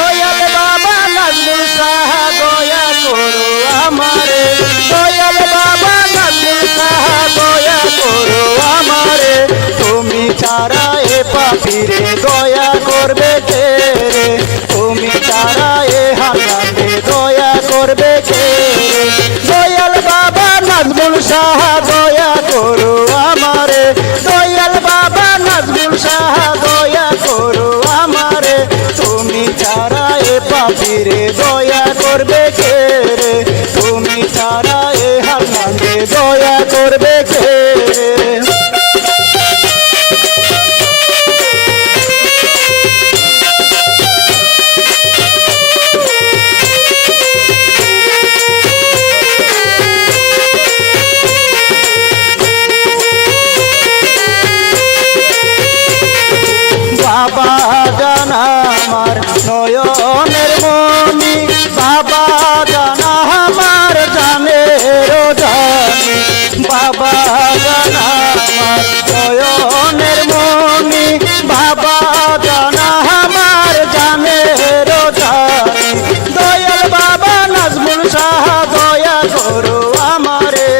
দয়াল বাবা নাজমুল সাহা দয়া করো আমারে, দয়াল বাবা নাজমুল সাহা দয়া করো আমারে, তুমি ছাড়া এ পাপিরে দয়া করবে কে রে, তুমি ছাড়া এ হারাতে দয়া করবে কে রে, দয়াল বাবা নাজমুল সাহা দয়া করো আমারে, দয়াল বাবা নাজমুল সাহা দয়া করো আমারে, তুমি ছাড়া এ পাপিরে দয়া করবে কে রে, তুমি ছাড়া এ হারাতে দয়া করবে কে রে। বাবা জান আমার নয়নের মনি, বাবা জান আমার জানের জানি, বাবা জান আমার নয়নের মনি, বাবা জান আমার জানের জানি, দয়াল বাবা নাজমুল সাহা দয়া করো আমারে,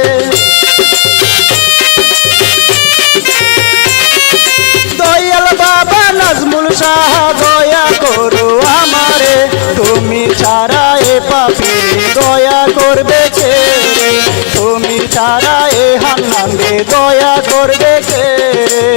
দয়াল বাবা নাজমুল সাহা দয়া করো আমারে, তুমি ছাড়া এ পাপিরে দয়া করবে কে রে, তুমি ছাড়া এ হান্নানে দয়া করবে কে রে।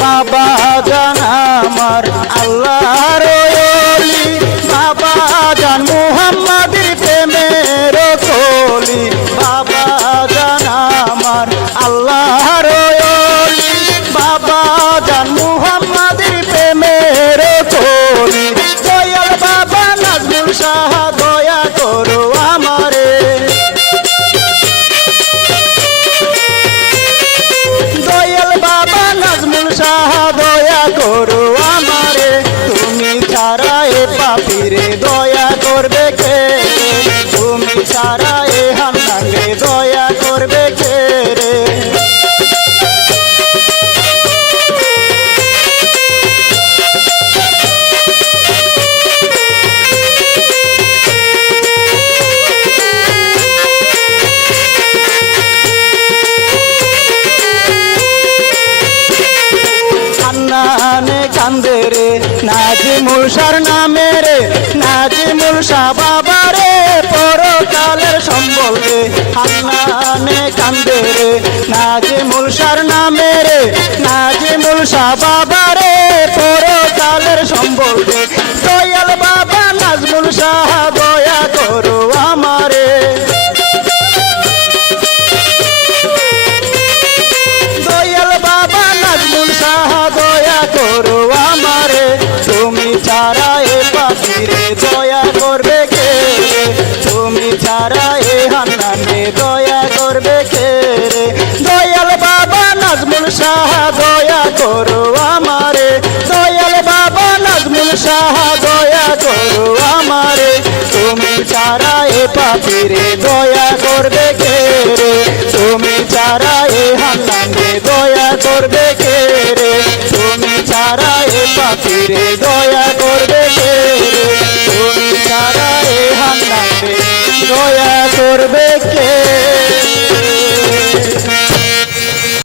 বাবা জান আমার আল্লাহর ওলি, বাবা জান মুহাম্মাদের প্রেমের কলি, বাবা জান আমার আল্লাহর ওলি, বাবা জান মুহাম্মাদের প্রেমের কলি, দয়াল বাবা নাজমুল সাহা দয়া করো আমারে, দয়াল বাবা নাজমুল সাহা দয়া করো আমারে, তুমি ছাড়া এ পাপিরে দয়া করবে কে রে, তুমি ছাড়া এ হান্নানে দয়া করবে কে রে। হান্নানে কান্দে রে নাজিমুল শাহর নামে রে, নাজিমুল শাহ বাবা রে পরকালের সম্বল রে, হান্নানে কান্দে রে নাজিমুল শাহর নামে রে, নাজিমুল শাহ বাবা রে পরকালের সম্বল রে, দয়াল বাবা নাজমুল সাহা দয়া করো আমারে, দয়াল বাবা নাজমুল সাহা দয়া করো আমারে, তুমি ছাড়া এ পাপিরে দয়া করবে কে রে, তুমি ছাড়া এ হান্নানে দয়া করবে কে রে, দয়াল বাবা নাজমুল সাহা দয়া করো আমারে, দয়াল বাবা নাজমুল সাহা দয়া করো আমারে, তুমি ছাড়া এ পাপিরে দয়া করবে কে রে, তুমি ছাড়া এ হান্নানে দয়া করবে কে রে, তুমি ছাড়া এ পাপিরে দয়া করবে কে রে, তুমি ছাড়া এ হান্নানে দয়া করবে কে